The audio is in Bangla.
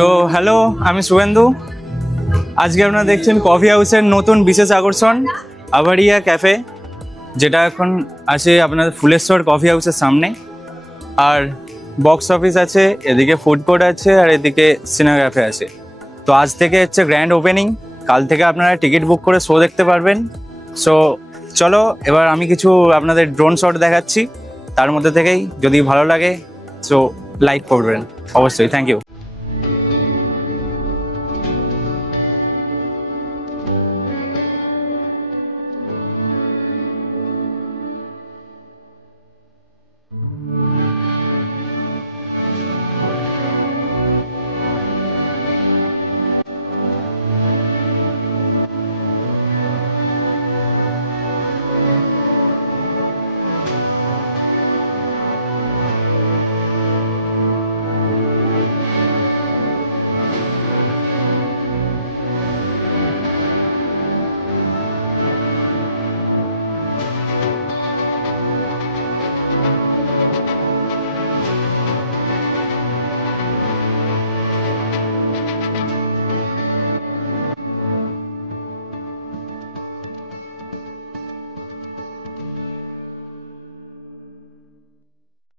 সো হ্যালো, আমি শুভেন্দু। আজকে আপনারা দেখছেন কফি হাউসের নতুন বিশেষ আকর্ষণ আভারিয়া ক্যাফে, যেটা এখন আছে আপনাদের ফুলেশ্বর কফি হাউসের সামনে। আর বক্স অফিস আছে, এদিকে ফুড কোর্ট আছে, আর এদিকে সিনেমা ক্যাফে আছে। তো আজ থেকে হচ্ছে গ্র্যান্ড ওপেনিং, কাল থেকে আপনারা টিকিট বুক করে শো দেখতে পারবেন। সো চলো, এবার আমি কিছু আপনাদের ড্রোন শট দেখাচ্ছি, তার মধ্যে থেকেই যদি ভালো লাগে সো লাইক করবেন অবশ্যই। Thank you.